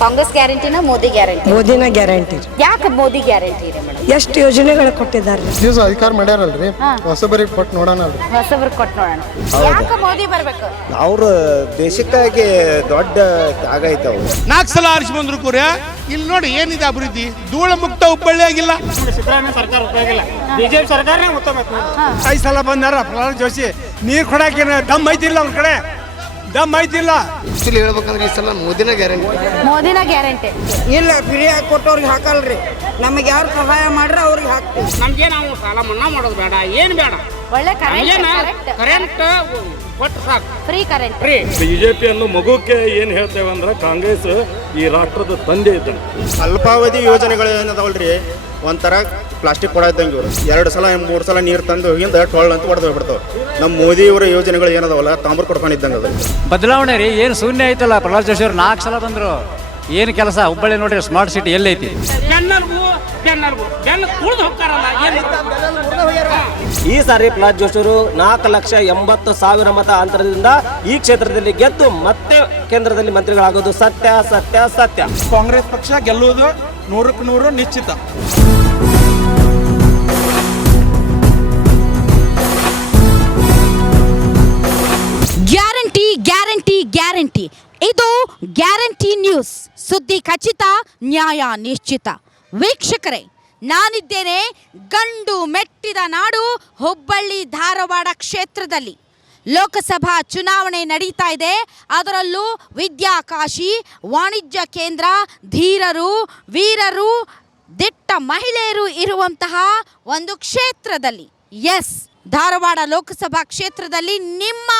ಕಾಂಗ್ರೆಸ್ ಗ್ಯಾರಂಟಿನ ಮೋದಿ ಗ್ಯಾರಂಟಿ? ಮೋದಿನ ಗ್ಯಾರಂಟಿ. ಯಾಕೆ ಮೋದಿ ಗ್ಯಾರಂಟಿ ಇದೆ ಮೇಡಮ್? ಎಷ್ಟು ಯೋಜನೆಗಳು ಕೊಟ್ಟಿದ್ದಾರೆ. ದಿವಸ ಅಧಿಕಾರ ಮಾಡ್ಯಾರಲ್ರಿ, ಹೊಸಬರಿಗೆ ಕೊಟ್ಟು ನೋಡೋಣ ಅಲ್ರಿ. ಹೊಸಬ್ರಿಗೆ ಕೊಟ್ಟು ನೋಡೋಣ. ಯಾಕೆ ಮೋದಿ ಬರ್ಬೇಕು? ಅವರು ದೇಶಕ್ಕಾಗಿ ದೊಡ್ಡ ತ್ಯಾಗ ಐತೆ. ಅವರು 4 ಸಲ ಆರಿಸಿ ಬಂದ್ರು ಕೂಡ ಇಲ್ಲಿ ನೋಡಿ ಏನಿದೆ ಅಭಿವೃದ್ಧಿ. ಧೂಳ ಮುಕ್ತ ಹುಬ್ಬಳ್ಳಿ ಆಗಿಲ್ಲ. ಸಿದ್ದರಾಮಯ್ಯ ಸರ್ಕಾರ ಉಪಯೋಗಿಲ್ಲ, ಬಿಜೆಪಿ ಸರ್ಕಾರನೇ ಉತ್ತಮ. 5 ಸಲ ಬಂದಾರ ಪ್ರಹ್ಲಾದ್ ಜೋಶಿ. ನೀರು ಕೊಡಕ್ಕೆ ದಮ್ ಐತಿಲ್ಲ ಅವ್ರ ಕಡೆ, ದಮ್ ಐತಿಲ್ಲ. ಆಕ್ಚುಲಿ ಹೇಳ್ಬೇಕಂದ್ರೆ ಈ ಸಲ ಮೋದಿನ ಗ್ಯಾರಂಟಿ. ಮೋದಿನ ಗ್ಯಾರಂಟಿ ಇಲ್ಲ, ಫ್ರೀಯಾಗಿ ಕೊಟ್ಟವ್ರಿಗೆ ಹಾಕಲ್ರಿ. ನಮಗೆ ಯಾರು ಸಹಾಯ ಮಾಡ್ರೆ ಅವ್ರಿಗೆ ಹಾಕ್ತೀವಿ. ನಮ್ಗೆ ನಾವು ಸಾಲ ಮನ್ನಾ ಮಾಡೋದು ಬೇಡ, ಏನು ಬೇಡ, ಒಳ್ಳೆ ಕರೆಂಟ್ ಕೊಟ್ಟು ಸಾಕು, ಫ್ರೀ ಕರೆಂಟ್. ಬಿಜೆಪಿ ಅನ್ನೋ ಮಗುಕ್ಕೆ ಏನು ಹೇಳ್ತೇವೆ ಅಂದ್ರೆ ಕಾಂಗ್ರೆಸ್ ಈ ರಾಷ್ಟ್ರದ ತಂದೆ ಇದ್ದಾನೆ. ಅಲ್ಪಾವಧಿ ಯೋಜನೆಗಳು ಏನದಾವಲ್ರಿ, ಒಂಥರ ಪ್ಲಾಸ್ಟಿಕ್ ಕೊಡ ಇದ್ದಂಗೆ ಇವರು 2 ಸಲ 3 ಸಲ ನೀರು ತಂದು ಹೋಗಿಂದ ಟೊಳ್ಳು ಅಂತ ಹೊಡೆದು ಹೋಗ್ಬಿಡ್ತಾವೆ. ನಮ್ಮ ಮೋದಿ ಅವರ ಯೋಜನೆಗಳು ಏನದಾವಲ್ಲ ತಾಂಬರ್ ಕೊಡ್ಕೊಂಡಿದ್ದಂಗೆ ಅದು ಬದಲಾವಣೆ ರೀ. ಏನು ಶೂನ್ಯ ಐತಲ್ಲ. ಪ್ರಹ್ಲಾದ್ ಜೋಶಿ ಅವ್ರು 4 ಸಲ ಬಂದರು. ಏನು ಕೆಲಸ? ಹುಬ್ಬಳ್ಳಿ ನೋಡ್ರಿ, ಸ್ಮಾರ್ಟ್ ಸಿಟಿ ಎಲ್ಲೈತಿ. ಈ ಸಾರಿ ಪ್ರಹ್ಲಾದ್ ಜೋಶಿ ಅವರು 4,80,000 ಮತ ಅಂತರದಿಂದ ಈ ಕ್ಷೇತ್ರದಲ್ಲಿ ಗೆದ್ದು ಮತ್ತೆ ಕೇಂದ್ರದಲ್ಲಿ ಮಂತ್ರಿಗಳಾಗೋದು ಸತ್ಯ ಸತ್ಯ ಸತ್ಯ. ಕಾಂಗ್ರೆಸ್ ಪಕ್ಷ ಗೆಲ್ಲುವುದು 100ಕ್ಕೆ 100 ನಿಶ್ಚಿತ. Guarantee guarantee guarantee. ಇದು ಗ್ಯಾರಂಟಿ ನ್ಯೂಸ್. ಸುದ್ದಿ ಖಚಿತ, ನ್ಯಾಯ ನಿಶ್ಚಿತ. ವೀಕ್ಷಕರೇ, ನಾನಿದ್ದೇನೆ ಗಂಡು ಮೆಟ್ಟಿದ ನಾಡು ಹುಬ್ಬಳ್ಳಿ ಧಾರವಾಡ ಕ್ಷೇತ್ರದಲ್ಲಿ. ಲೋಕಸಭಾ ಚುನಾವಣೆ ನಡೀತಾ ಇದೆ. ಅದರಲ್ಲೂ ವಿದ್ಯಾಕಾಶಿ, ವಾಣಿಜ್ಯ ಕೇಂದ್ರ, ಧೀರರು, ವೀರರು, ದಿಟ್ಟ ಮಹಿಳೆಯರು ಇರುವಂತಹ ಒಂದು ಕ್ಷೇತ್ರದಲ್ಲಿ, ಎಸ್, ಧಾರವಾಡ ಲೋಕಸಭಾ ಕ್ಷೇತ್ರದಲ್ಲಿ ನಿಮ್ಮ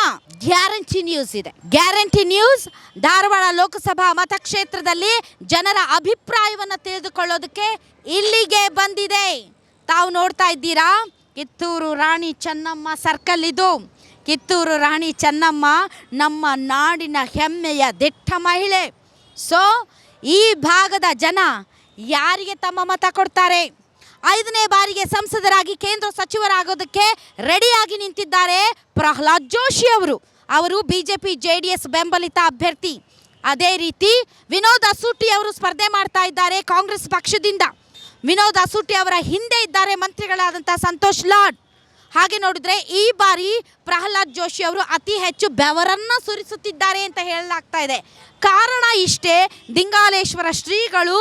ಗ್ಯಾರಂಟಿ ನ್ಯೂಸ್ ಇದೆ. ಗ್ಯಾರಂಟಿ ನ್ಯೂಸ್ ಧಾರವಾಡ ಲೋಕಸಭಾ ಮತಕ್ಷೇತ್ರದಲ್ಲಿ ಜನರ ಅಭಿಪ್ರಾಯವನ್ನು ತಿಳಿದುಕೊಳ್ಳೋದಕ್ಕೆ ಇಲ್ಲಿಗೆ ಬಂದಿದೆ. ತಾವು ನೋಡ್ತಾ ಇದ್ದೀರಾ, ಕಿತ್ತೂರು ರಾಣಿ ಚೆನ್ನಮ್ಮ ಸರ್ಕಲ್ ಇದು. ಕಿತ್ತೂರು ರಾಣಿ ಚೆನ್ನಮ್ಮ ನಮ್ಮ ನಾಡಿನ ಹೆಮ್ಮೆಯ ದಿಟ್ಟ ಮಹಿಳೆ. ಸೊ ಈ ಭಾಗದ ಜನ ಯಾರಿಗೆ ತಮ್ಮ ಮತ ಕೊಡ್ತಾರೆ? 5ನೇ ಬಾರಿಗೆ ಸಂಸದರಾಗಿ ಕೇಂದ್ರ ಸಚಿವರಾಗೋದಕ್ಕೆ ರೆಡಿಯಾಗಿ ನಿಂತಿದ್ದಾರೆ ಪ್ರಹ್ಲಾದ್ ಜೋಶಿ ಅವರು ಬಿಜೆಪಿ JDS ಬೆಂಬಲಿತ ಅಭ್ಯರ್ಥಿ. ಅದೇ ರೀತಿ ವಿನೋದ್ ಅಸೂಟಿ ಅವರು ಸ್ಪರ್ಧೆ ಮಾಡ್ತಾ ಇದ್ದಾರೆ ಕಾಂಗ್ರೆಸ್ ಪಕ್ಷದಿಂದ. ವಿನೋದ್ ಅಸೂಟಿ ಅವರ ಹಿಂದೆ ಇದ್ದಾರೆ ಮಂತ್ರಿಗಳಾದಂಥ ಸಂತೋಷ್ ಲಾಡ್. ಹಾಗೆ ನೋಡಿದ್ರೆ ಈ ಬಾರಿ ಪ್ರಹ್ಲಾದ್ ಜೋಶಿ ಅವರು ಅತಿ ಹೆಚ್ಚು ಬೆವರನ್ನು ಸುರಿಸುತ್ತಿದ್ದಾರೆ ಅಂತ ಹೇಳಲಾಗ್ತಾ ಇದೆ. ಕಾರಣ ಇಷ್ಟೇ, ದಿಂಗಾಲೇಶ್ವರ ಶ್ರೀಗಳು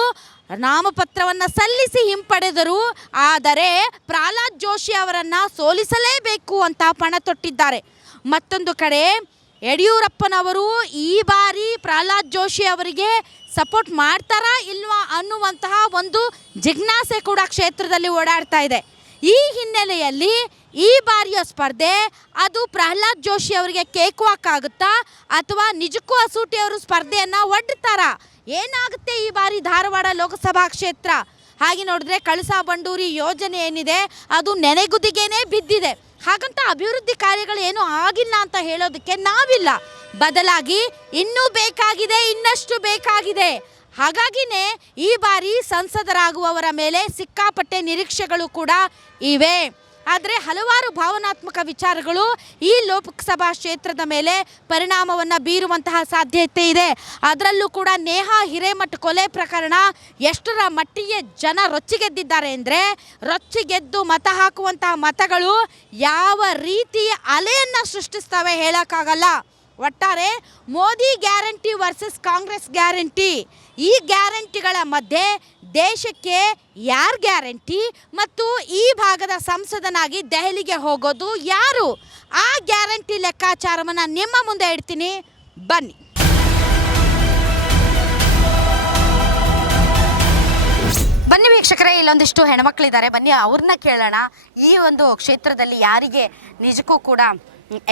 ನಾಮಪತ್ರವನ್ನು ಸಲ್ಲಿಸಿ ಹಿಂಪಡೆದರು. ಆದರೆ ಪ್ರಹ್ಲಾದ್ ಜೋಶಿ ಅವರನ್ನು ಸೋಲಿಸಲೇಬೇಕು ಅಂತ ಪಣ ತೊಟ್ಟಿದ್ದಾರೆ. ಮತ್ತೊಂದು ಕಡೆ ಯಡಿಯೂರಪ್ಪನವರು ಈ ಬಾರಿ ಪ್ರಹ್ಲಾದ್ ಜೋಶಿ ಅವರಿಗೆ ಸಪೋರ್ಟ್ ಮಾಡ್ತಾರಾ ಇಲ್ವಾ ಅನ್ನುವಂತಹ ಒಂದು ಜಿಜ್ಞಾಸೆ ಕೂಡ ಕ್ಷೇತ್ರದಲ್ಲಿ ಓಡಾಡ್ತಾ ಇದೆ. ಈ ಹಿನ್ನೆಲೆಯಲ್ಲಿ ಈ ಬಾರಿಯ ಸ್ಪರ್ಧೆ ಅದು ಪ್ರಹ್ಲಾದ್ ಜೋಶಿ ಅವರಿಗೆ ಕೇಕ್ವಾಕ್ ಆಗುತ್ತಾ ಅಥವಾ ನಿಜಕ್ಕೂ ಅಸೂಟಿ ಅವರು ಸ್ಪರ್ಧೆಯನ್ನು ಒಡ್ಡುತ್ತಾರಾ? ಏನಾಗುತ್ತೆ ಈ ಬಾರಿ ಧಾರವಾಡ ಲೋಕಸಭಾ ಕ್ಷೇತ್ರ? ಹಾಗೆ ನೋಡಿದ್ರೆ ಕಳಸಾ ಬಂಡೂರಿ ಯೋಜನೆ ಏನಿದೆ ಅದು ನೆನೆಗುದಿಗೇನೆ ಬಿದ್ದಿದೆ. ಹಾಗಂತ ಅಭಿವೃದ್ಧಿ ಕಾರ್ಯಗಳು ಏನೂ ಆಗಿಲ್ಲ ಅಂತ ಹೇಳೋದಕ್ಕೆ ನಾವಿಲ್ಲ. ಬದಲಾಗಿ ಇನ್ನೂ ಬೇಕಾಗಿದೆ, ಇನ್ನಷ್ಟು ಬೇಕಾಗಿದೆ. ಹಾಗಾಗಿನೇ ಈ ಬಾರಿ ಸಂಸದರಾಗುವವರ ಮೇಲೆ ಸಿಕ್ಕಾಪಟ್ಟೆ ನಿರೀಕ್ಷೆಗಳು ಕೂಡ ಇವೆ. ಆದರೆ ಹಲವಾರು ಭಾವನಾತ್ಮಕ ವಿಚಾರಗಳು ಈ ಲೋಕಸಭಾ ಕ್ಷೇತ್ರದ ಮೇಲೆ ಪರಿಣಾಮವನ್ನು ಬೀರುವಂತಹ ಸಾಧ್ಯತೆ ಇದೆ. ಅದರಲ್ಲೂ ಕೂಡ ನೇಹಾ ಹಿರೇಮಠ್ ಕೊಲೆ ಪ್ರಕರಣ ಎಷ್ಟರ ಮಟ್ಟಿಗೆ ಜನ ರೊಚ್ಚಿಗೆದ್ದಿದ್ದಾರೆ ಅಂದರೆ, ರೊಚ್ಚಿಗೆದ್ದು ಮತ ಹಾಕುವಂತಹ ಮತಗಳು ಯಾವ ರೀತಿಯ ಅಲೆಯನ್ನು ಸೃಷ್ಟಿಸ್ತವೆ ಹೇಳೋಕ್ಕಾಗಲ್ಲ. ಒಟ್ಟಾರೆ Modi guarantee versus Congress guarantee, ಈ ಗ್ಯಾರಂಟಿಗಳ ಮಧ್ಯೆ ದೇಶಕ್ಕೆ ಯಾರು ಗ್ಯಾರಂಟಿ ಮತ್ತು ಈ ಭಾಗದ ಸಂಸದನಾಗಿ ದೆಹಲಿಗೆ ಹೋಗೋದು ಯಾರು? ಆ ಗ್ಯಾರಂಟಿ ಲೆಕ್ಕಾಚಾರವನ್ನು ನಿಮ್ಮ ಮುಂದೆ ಇಡ್ತೀನಿ, ಬನ್ನಿ. ಬನ್ನಿ ವೀಕ್ಷಕರೇ, ಇಲ್ಲೊಂದಿಷ್ಟು ಹೆಣ್ಮಕ್ಳಿದ್ದಾರೆ, ಬನ್ನಿ ಅವ್ರನ್ನ ಕೇಳೋಣ. ಈ ಒಂದು ಕ್ಷೇತ್ರದಲ್ಲಿ ಯಾರಿಗೆ ನಿಜಕ್ಕೂ ಕೂಡ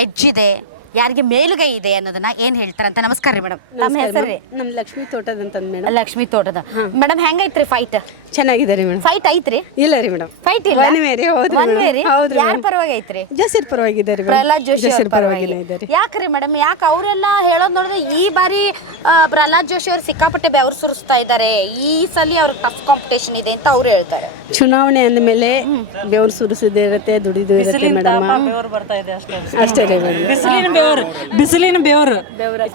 ಎಜ್ಜಿದೆ, ಯಾರಿಗೆ ಮೇಲುಗೈ ಇದೆ ಅನ್ನೋದನ್ನ ಏನ್ ಹೇಳ್ತಾರಂತ. ನಮಸ್ಕಾರ ರೀ ಮೇಡಮ್. ನಮ್ಮ ಹೆಸರು ರೀ? ನಮ್ಮ ಲಕ್ಷ್ಮೀ ತೋಟದ ಅಂತ ಮೇಡಮ್. ಲಕ್ಷ್ಮೀ ತೋಟದ. ಮೇಡಮ್ ಹೆಂಗೈತ್ರಿ ಫೈಟ್? ಚೆನ್ನಾಗಿದೆ ರೀ ಮೇಡಮ್. ಫೈಟ್ ಐತ್ರಿ? ಇಲ್ಲ ರೀ ಮೇಡಮ್, ಫೈಟ್ ಇಲ್ಲ. ಯಾರ ಪರವಾಗಿ ಐತ್ರಿ? ಜೋಶಿ ಪರವಾಗಿದ್ದಾರೆ. ಪ್ರಹ್ಲಾದ್ ಜೋಶಿ ಪರವಾಗಿ. ಯಾಕ್ರಿ ಮೇಡಮ್? ಯಾಕೆ ಅವರೆಲ್ಲ ಹೇಳೋದು ನೋಡಿದ್ರೆ ಈ ಬಾರಿ ಪ್ರಹ್ಲಾದ್ ಜೋಶಿ ಅವರು ಸಿಕ್ಕಾಪಟ್ಟೆ ಬೆವರು ಸುರಿಸ್ತಾ ಇದ್ದಾರೆ, ಈ ಸಲ ಅವ್ರಿಗೆ ಟಫ್ ಕಾಂಪಿಟೇಷನ್ ಇದೆ ಅಂತ ಅವ್ರು ಹೇಳ್ತಾರೆ. ಚುನಾವಣೆ ಅಂದಮೇಲೆ ಬೆವರು ಸುರಿಸಿದೆ ಇರುತ್ತೆ, ದುಡಿದು ಇರುತ್ತೆ ಮೇಡಮ್. ಅಷ್ಟೇ ರೀ ಮೇಡಮ್. ಬಿಸಿಲಿನ ಬೆವರು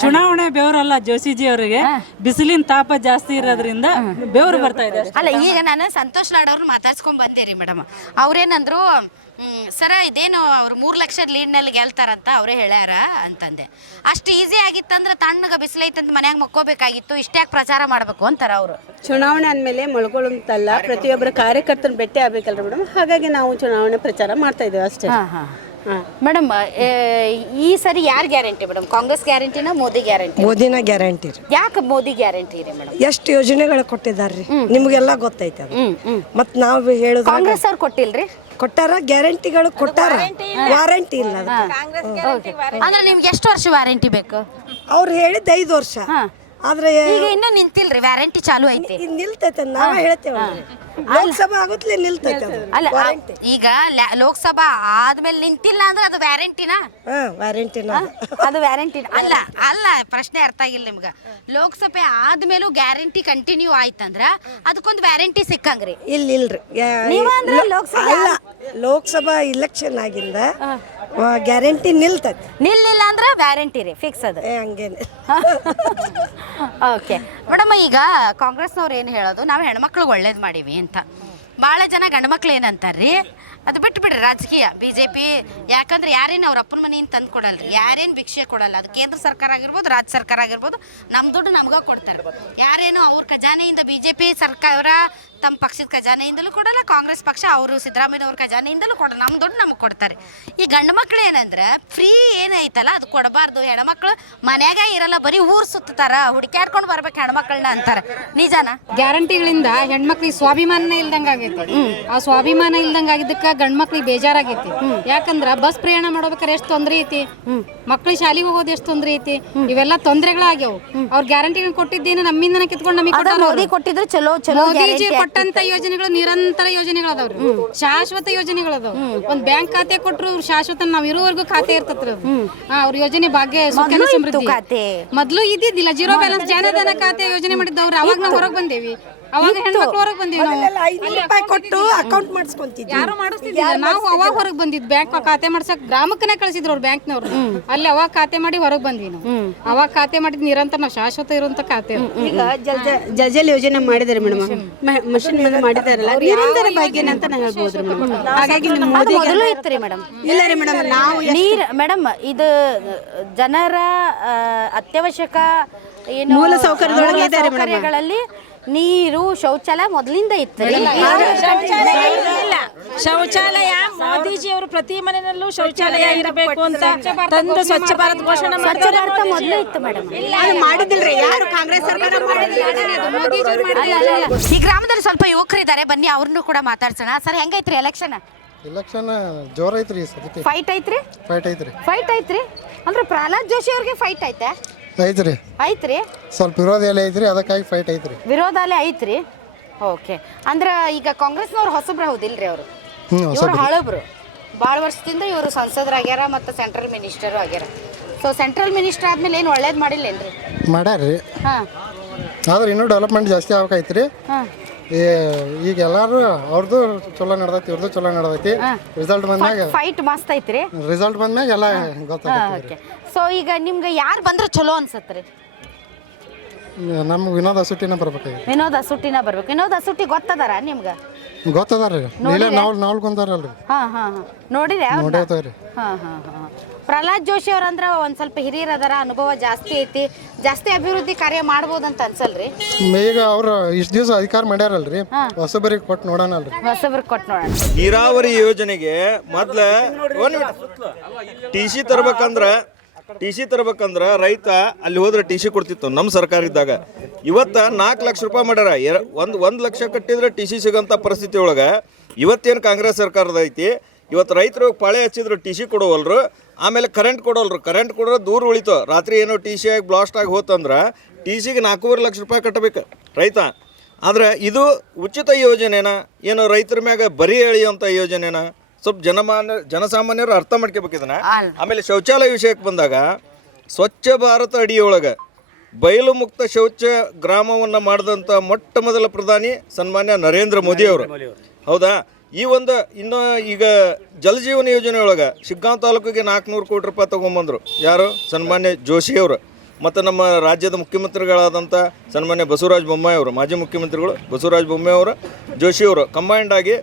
ಚುನಾವಣೆ ಬೆವರಲ್ಲ ಜೋಶಿಜಿ ಅವರಿಗೆ ಬಿಸಿಲಿನ ತಾಪ ಜಾಸ್ತಿ ಇರೋದ್ರಿಂದ ಬೆವರು ಬರ್ತಾ ಇದೆ. ಅಲ್ಲ, ಈಗ ನಾನು ಸಂತೋಷ್ ಲಾಡ್ ಅವ್ರನ್ನ ಮಾತಾಡ್ಸ್ಕೊಂಡ್ ಬಂದೇರಿ ಮೇಡಮ್. ಅವ್ರೇನಂದ್ರು, ಸರ ಇದೇನು ಅವ್ರು 3 ಲಕ್ಷ ಲೀಡ್ನಲ್ಲಿ ಗೆಲ್ತಾರಂತ ಅವರೇ ಹೇಳ್ಯಾರ ಅಂತಂದೆ. ಅಷ್ಟು ಈಸಿ ಆಗಿತ್ತಂದ್ರೆ ತಣ್ಣಗೆ ಬಿಸಿಲೈತಂತ ಮನ್ಯಾಗ ಮಕ್ಕೋಬೇಕಾಗಿತ್ತು, ಇಷ್ಟ್ಯಾಕೆ ಪ್ರಚಾರ ಮಾಡಬೇಕು ಅಂತಾರ ಅವರು. ಚುನಾವಣೆ ಅಂದಮೇಲೆ ಮಳ್ಕೊಳ್ಳುತ್ತಲ್ಲ, ಪ್ರತಿಯೊಬ್ಬರ ಕಾರ್ಯಕರ್ತನ ಭೇಟಿ ಆಗ್ಬೇಕಲ್ರಿ ಮೇಡಮ್. ಹಾಗಾಗಿ ನಾವು ಚುನಾವಣೆ ಪ್ರಚಾರ ಮಾಡ್ತಾ ಇದ್ದೇವೆ ಅಷ್ಟೇ. ಮೇಡಮ್, ಈ ಸರಿ ಯಾರು ಗ್ಯಾರಂಟಿ ಮೇಡಮ್? ಕಾಂಗ್ರೆಸ್ ಗ್ಯಾರಂಟಿನ ಮೋದಿ ಗ್ಯಾರಂಟಿ? ಮೋದಿನ ಗ್ಯಾರಂಟಿ ರೀ. ಯಾಕೆ ಮೋದಿ ಗ್ಯಾರಂಟಿ ರೀ ಮೇಡಮ್? ಎಷ್ಟು ಯೋಜನೆಗಳು ಕೊಟ್ಟಿದ್ದಾರ್ರಿ, ನಿಮ್ಗೆಲ್ಲ ಗೊತ್ತೈತೆ ಅದು. ಮತ್ ನಾವು ಹೇಳುದು ಕಾಂಗ್ರೆಸ್ ಅವ್ರು ಕೊಟ್ಟಿಲ್ರಿ? ಕೊಟ್ಟಾರ, ಗ್ಯಾರಂಟಿಗಳು ಕೊಟ್ಟಾರ, ವಾರಂಟಿ ಇಲ್ಲ. ಅಂದ್ರೆ ನಿಮ್ಗೆ ಎಷ್ಟು ವರ್ಷ ವ್ಯಾರಂಟಿ ಬೇಕು? ಅವ್ರು ಹೇಳಿದ್ದು 5 ವರ್ಷ. ಆದ್ರೆ ಈಗ ಇನ್ನೂ ನಿಂತಿಲ್ರಿ, ವ್ಯಾರಂಟಿ ಚಾಲು ಐತಿ. ನಿಲ್ತೈತೆ, ನಾವೇ ಹೇಳ್ತೇವೆ. ಲೋಕಸಭಾ ಆಗುತ್ತಲೇ ನಿಲ್ತೈತೆ. ಅಲ್ಲ, ಈಗ ಲೋಕಸಭಾ ಆದ್ಮೇಲೆ ನಿಂತಿಲ್ಲ ಅಂದ್ರೆ ಅದು ವ್ಯಾರಂಟಿನಾ? ವಾರಂಟಿನ ಅದು ವ್ಯಾರಂಟಿನ ಅಲ್ಲ. ಅಲ್ಲ, ಪ್ರಶ್ನೆ ಅರ್ಥ ಆಗಿಲ್ಲ ನಿಮ್ಗೆ. ಲೋಕಸಭೆ ಆದ್ಮೇಲೂ ಗ್ಯಾರಂಟಿ ಕಂಟಿನ್ಯೂ ಆಯ್ತಂದ್ರ ಅದಕ್ಕೊಂದು ವ್ಯಾರಂಟಿ ಸಿಕ್ಕಂಗ್ರಿ? ಇಲ್ರಿ. ಲೋಕಸಭಾ ಇಲೆಕ್ಷನ್ ಆಗಿಂದ ಗ್ಯಾರಂಟಿ ನಿಲ್ತೈತಿ. ನಿಲ್ಲಿಲ್ಲ ಅಂದ್ರೆ ವ್ಯಾರಂಟಿ ರೀ ಫಿಕ್ಸ್ ಅದು. ಹಂಗೇನೆ. ಓಕೆ ಮೇಡಮ್, ಈಗ ಕಾಂಗ್ರೆಸ್ನವ್ರು ಏನು ಹೇಳೋದು, ನಾವು ಹೆಣ್ಮಕ್ಳಿಗೆ ಒಳ್ಳೇದು ಮಾಡೀವಿ ಅಂತ. ಭಾಳ ಜನ ಗಂಡು ಮಕ್ಳು ಏನಂತಾರ್ರಿ, ಅದು ಬಿಟ್ಟು ಬಿಡ್ರಿ ರಾಜಕೀಯ. BJP ಯಾಕಂದ್ರೆ ಯಾರೇನು ಅವ್ರ ಅಪ್ಪನ ಮನೆಯಿಂದ ತಂದು ಕೊಡಲ್ರಿ, ಯಾರೇನು ಭಿಕ್ಷೆ ಕೊಡಲ್ಲ. ಅದು ಕೇಂದ್ರ ಸರ್ಕಾರ ಆಗಿರ್ಬೋದು, ರಾಜ್ಯ ಸರ್ಕಾರ ಆಗಿರ್ಬೋದು, ನಮ್ಮ ದುಡ್ಡು ನಮ್ಗೆ ಕೊಡ್ತಾರೆ. ಯಾರೇನು ಅವ್ರ ಖಜಾನೆಯಿಂದ BJP ಸರ್ಕಾರ ತಮ್ಮ ಪಕ್ಷದ ಖಜಾನೆಯಿಂದಲೂ ಕೊಡಲ್ಲ, ಕಾಂಗ್ರೆಸ್ ಪಕ್ಷ ಅವರು ಸಿದ್ದರಾಮಯ್ಯ ಅವ್ರ ಖಜಾನೆಯಿಂದಲೂ ಕೊಡಲ್ಲ. ನಮ್ಮ ದುಡ್ಡು ನಮಗೆ ಕೊಡ್ತಾರೆ. ಈ ಗಂಡು ಮಕ್ಳು ಏನಂದ್ರೆ ಫ್ರೀ ಏನೈತಲ್ಲ ಅದು ಕೊಡಬಾರ್ದು. ಹೆಣ್ಮಕ್ಳು ಮನ್ಯಾಗ ಇರಲ್ಲ, ಬರೀ ಊರು ಸುತ್ತಾರ, ಹುಡುಕ್ಯಾಡ್ಕೊಂಡು ಬರ್ಬೇಕು ಹೆಣ್ಮಕ್ಳನ್ನ ಅಂತಾರೆ. ನಿಜಾನ? ಗ್ಯಾರಂಟಿಗಳಿಂದ ಹೆಣ್ಮಕ್ಳಿಗೆ ಸ್ವಾಭಿಮಾನ ಇಲ್ದಂಗ ಆಗೈತಿ. ಆ ಸ್ವಾಭಿಮಾನ ಇಲ್ದಂಗ ಆಗಿದ್ದಕ್ಕ ಗಂಡ್ ಮಕ್ಳಿಗೆ ಬೇಜಾರಾಗೈತಿ. ಯಾಕಂದ್ರ ಬಸ್ ಪ್ರಯಾಣ ಮಾಡ್ಬೇಕಾರೆ ಎಷ್ಟು ತೊಂದ್ರೆ ಐತಿ, ಮಕ್ಳಿಗೆ ಶಾಲೆಗೆ ಹೋಗೋದು ಎಷ್ಟು ತೊಂದ್ರೆ ಐತಿ, ಇವೆಲ್ಲ ತೊಂದರೆಗಳಾಗ್ಯಾವ. ಅವ್ರ ಗ್ಯಾರಂಟಿಗಳು ಕೊಟ್ಟಿದ್ದೇನು ನಮ್ಮಿಂದನೇ ಕಿತ್ಕೊಂಡು ನಮಗೆ ಮೋದಿ ಕೊಟ್ಟಿದ್ರು ಚಲೋ ಚಲೋ. ಮೋದಿಜಿ ಕೊಟ್ಟಂತ ಯೋಜನೆಗಳು ನಿರಂತರ ಯೋಜನೆಗಳು ಅದಾವ್ರಿ, ಶಾಶ್ವತ ಯೋಜನೆಗಳು ಅದಾವ. ಒಂದ್ ಬ್ಯಾಂಕ್ ಖಾತೆ ಕೊಟ್ರು ಶಾಶ್ವತ ನಾವ್ ಇರೋವರೆಗೂ ಖಾತೆ ಇರ್ತತ್ರಿ. ಅವ್ರ ಯೋಜನೆ ಭಾಗ್ಯ ಸುಖ ಸಮೃದ್ಧಿ ಮೊದ್ಲು ಇದ್ದಿದ್ದಿಲ್ಲ. ಜೀರೋ ಬ್ಯಾಲೆನ್ಸ್ ಜನಧನ ಖಾತೆ ಯೋಜನೆ ಮಾಡಿದ್ದವ್ರು. ಅವಾಗ ನಾವು ಹೊರಗೆ ಬಂದೇವಿ, ಅವಾಗ ಹೆಣ್ಮಕ್ಳು ಹೊರಗೆ ಬಂದೀವಿ. ನಾವು ₹5 ಕೊಟ್ಟು ಅಕೌಂಟ್ ಮಾಡಿಸ್ಕೊಂತಿದ್ವಿ. ಯಾರು ಮಾಡಿಸ್ತಿದ್ದಿಲ್ಲ, ನಾವು ಅವಾಗ ಹೊರಗೆ ಬಂದಿದ್. ಬ್ಯಾಂಕ್ ಖಾತೆ ಮಾಡ್ಸಕ್ ಗ್ರಾಮಕ್ಕನೇ ಕಳ್ಸಿದ್ರು ಅವ್ರು ಬ್ಯಾಂಕ್ನವ್ರು. ಅಲ್ಲಿ ಅವಾಗ ಖಾತೆ ಮಾಡಿ ಹೊರಗೆ ಬಂದ್ವಿ ನಾವು. ಅವಾಗ ಖಾತೆ ಮಾಡಿದ್ ನಿರಂತರ ನಾವು ಶಾಶ್ವತ ಇರುವಂತ ಖಾತೆ. ಈಗ ಜಲ್ ಯೋಜನೆ ಮಾಡಿದಾರೆ ಮೇಡಮ್, ಮಷಿನ್ ಮಾಡಿದಾರಲ್ಲ, ನಿರಂತರ ಭಾಗ್ಯನ ಅಂತ ನಾವು ಹೇಳ್ಬೋದ್ರಿ ಮೇಡಮ್. ಹಾಗಾಗಿ ನಮ್ಮ ಮೋದಿ ಮೊದಲು ಇತ್ತು ರೀ ಮೇಡಮ್. ಇಲ್ಲ ರೀ ಮೇಡಮ್, ನಾವು ನೀರ್ ಮೇಡಮ್, ಇದು ಜನರ ಅತ್ಯವಶ್ಯಕ ಏನು ಮೂಲ ಸೌಕರ್ಯದೊಳಗೆ ಇದೆ ರೀ ಮೇಡಮ್. ಸೌಕರ್ಯಗಳಲ್ಲಿ ನೀರು, ಶೌಚಾಲಯ ಮೊದಲಿಂದ ಇತ್ತು. ಶೌಚಾಲಯ ಮೋದಿಜಿ ಅವರು ಪ್ರತಿ ಮನೆಯಲ್ಲೂ ಶೌಚಾಲಯ ಇರಬೇಕು ಅಂತ ತಂದು ಸ್ವಚ್ಛ ಭಾರತ್ ಘೋಷಣೆ ಸ್ವಚ್ಛ ಭಾರತ ಮೊದಲು ಇತ್ತು ಮೇಡಮ್. ಮಾಡಿದಿಲ್ರಿ, ಯಾರು ಕಾಂಗ್ರೆಸ್ ಸರ್ಕಾರ ಈ ಗ್ರಾಮದಲ್ಲಿ ಸ್ವಲ್ಪ ಯುವಕರಿದ್ದಾರೆ, ಬನ್ನಿ ಅವ್ರನ್ನು ಕೂಡ ಮಾತಾಡ್ಸೋಣ. Sir, ಹೆಂಗೈತ್ರಿ election? ಎಲೆಕ್ಷನ್ ಜೋರ್ ಐತ್ರಿ, ಸದ್ಯಕ್ಕೆ ಫೈಟ್ ಐತ್ರಿ. ಫೈಟ್ ಐತ್ರಿ ಅಂದ್ರೆ ಪ್ರಹ್ಲಾದ್ ಜೋಶಿ ಅವ್ರಿಗೆ ಫೈಟ್ ಐತೆ ಐತ್ರಿ. ಸ್ವಲ್ಪ ವಿರೋಧ ಎಲ್ಲ ಐತ್ರಿ, ಅದಕ್ಕಾಗಿ ಫೈಟ್ ಐತ್ರಿ. ವಿರೋಧಾಲೆ ಐತ್ರಿ. ಓಕೆ, ಅಂದ್ರೆ ಈಗ ಕಾಂಗ್ರೆಸ್ನವ್ರು ಹೊಸಬ್ರು ಹೌದಿಲ್ರಿ? ಅವರು ಇವ್ರು ಹಳಬ್ರು. ಭಾಳ ವರ್ಷದಿಂದ ಇವರು ಸಂಸದರಾಗ್ಯಾರ ಮತ್ತು ಸೆಂಟ್ರಲ್ ಮಿನಿಸ್ಟರು ಆಗ್ಯಾರ. ಸೊ ಸೆಂಟ್ರಲ್ ಮಿನಿಸ್ಟರ್ ಆದ್ಮೇಲೆ ಏನು ಒಳ್ಳೇದು ಮಾಡಿಲ್ಲೇನ್ರಿ? ಮಾಡ್ಯಾರ್ರಿ, ಹಾಂ. ಆದ್ರೆ ಇನ್ನೂ ಡೆವಲಪ್ಮೆಂಟ್ ಜಾಸ್ತಿ ಆಗ್ಬೇಕೈತ್ರಿ. ಈಗ ಎಲ್ಲಾರು ಅವ್ರದ್ದು ಚಲೋ ನಡ್ದೈತಿ, ಇವ್ರದ್ದು ಚಲೋ ನಡ್ದೈತಿ. ರಿಸಲ್ಟ್ ಬಂದ್ಮ್ಯಾಗ ಫೈಟ್ ಮಸ್ತ್ ಐತ್ರಿ. ರಿಸಲ್ಟ್ ಬಂದ್ಮ್ಯಾಗ ಎಲ್ಲ ಗೊತ್ತಾಗತ್ತೆ. ಸೊ ಈಗ ನಿಮ್ಗೆ ಯಾರು ಬಂದ್ರೆ ಚಲೋ ಅನ್ಸತ್ರಿ? ನಮ್ಗೆ ವಿನೋದ್ ಅಸುಟಿನ ಬರ್ಬೇಕಾಗಿತ್ತು. ವಿನೋದ್ ಅಸುಟಿನ ಬರ್ಬೇಕು. ವಿನೋದ್ ಅಸುಟಿ ಗೊತ್ತದಾರ ನಿಮ್ಗೆ? ಗೊತ್ತದಾರ್ರಿ, ನಾವ್ ಕುಂತಾರಲ್ರಿ. ನೋಡಿರಿ. ಪ್ರಹ್ಲಾದ್ ಜೋಶಿ ಅವ್ರಂದ್ರ ಒಂದ್ ಸ್ವಲ್ಪ ಹಿರಿಯರ್ ಅದಾರ, ಅನುಭವ ಜಾಸ್ತಿ ಐತಿ, ಜಾಸ್ತಿ ಅಭಿವೃದ್ಧಿ ಕಾರ್ಯ ಮಾಡ್ಬೋದಂತ ಅನ್ಸಲ್ರಿ? ಈಗ ಅವ್ರು ಇಷ್ಟ ದಿವಸ ಅಧಿಕಾರ ಮಾಡ್ಯಾರಲ್ರಿ, ಹೊಸಬರಿಗೆ ಕೊಟ್ಟು ನೋಡೋಣಲ್ರಿ. ಹೊಸಬ್ರಿಗೆ ಕೊಟ್ಟು ನೋಡೋಣ. ನೀರಾವರಿ ಯೋಜನೆಗೆ ಮೊದ್ಲ ಟಿ ಸಿ ತರ್ಬೇಕಂದ್ರ ರೈತ ಅಲ್ಲಿ ಹೋದ್ರೆ ಟಿ ಸಿ ಕೊಡ್ತಿತ್ತು ನಮ್ಮ ಸರ್ಕಾರ ಇದ್ದಾಗ. ಇವತ್ತ 4 ಲಕ್ಷ ರೂಪಾಯಿ ಮಾಡ್ಯಾರ. 1 ಲಕ್ಷ ಕಟ್ಟಿದ್ರೆ ಟಿ ಸಿ ಸಿಗೋಂಥ ಪರಿಸ್ಥಿತಿ ಒಳಗೆ ಇವತ್ತೇನು ಕಾಂಗ್ರೆಸ್ ಸರ್ಕಾರದ ಐತಿ. ಇವತ್ತು ರೈತರು ಪಾಳೆ ಹಚ್ಚಿದ್ರು ಟಿ ಸಿ ಕೊಡೋವಲ್ರು. ಆಮೇಲೆ ಕರೆಂಟ್ ಕೊಡೋರು ದೂರ ಉಳಿತು. ರಾತ್ರಿ ಏನೋ ಟಿ ಸಿ ಆಗಿ ಬ್ಲಾಸ್ಟ್ ಆಗಿ ಹೋತಂದ್ರೆ ಟಿ ಸಿಗೆ 4.5 ಲಕ್ಷ ರೂಪಾಯಿ ಕಟ್ಟಬೇಕು ರೈತ. ಆದ್ರೆ ಇದು ಉಚಿತ ಯೋಜನೆನ ಏನೋ ರೈತರ ಮ್ಯಾಗ ಬರೀ ಎಳೆಯುವಂಥ ಯೋಜನೆನ ಸ್ವಲ್ಪ ಜನಸಾಮಾನ್ಯರು ಅರ್ಥ ಮಾಡ್ಕೋಬೇಕು ಇದನ್ನ. ಆಮೇಲೆ ಶೌಚಾಲಯ ವಿಷಯಕ್ಕೆ ಬಂದಾಗ ಸ್ವಚ್ಛ ಭಾರತ ಅಡಿಯೊಳಗೆ ಬಯಲು ಮುಕ್ತ ಶೌಚ ಗ್ರಾಮವನ್ನು ಮಾಡಿದಂಥ ಮೊಟ್ಟ ಮೊದಲ ಪ್ರಧಾನಿ ಸನ್ಮಾನ್ಯ ನರೇಂದ್ರ ಮೋದಿ ಅವರು. ಹೌದಾ? ಈ ಒಂದು ಇನ್ನು ಈಗ ಜಲಜೀವನ ಯೋಜನೆ ಒಳಗೆ ಶಿಗ್ಗಾಂವ್ ತಾಲೂಕಿಗೆ 400 ಕೋಟಿ ರೂಪಾಯಿ ತೊಗೊಂಬಂದರು. ಯಾರು? ಸನ್ಮಾನ್ಯ ಜೋಶಿಯವರು ಮತ್ತು ನಮ್ಮ ರಾಜ್ಯದ ಮುಖ್ಯಮಂತ್ರಿಗಳಾದಂಥ ಸನ್ಮಾನ್ಯ ಬಸವರಾಜ ಬೊಮ್ಮಾಯಿ ಅವರು, ಮಾಜಿ ಮುಖ್ಯಮಂತ್ರಿಗಳು ಬಸವರಾಜ ಬೊಮ್ಮಾಯಿ ಅವರು, ಜೋಶಿಯವರು ಕಂಬೈಂಡ್ ಆಗಿ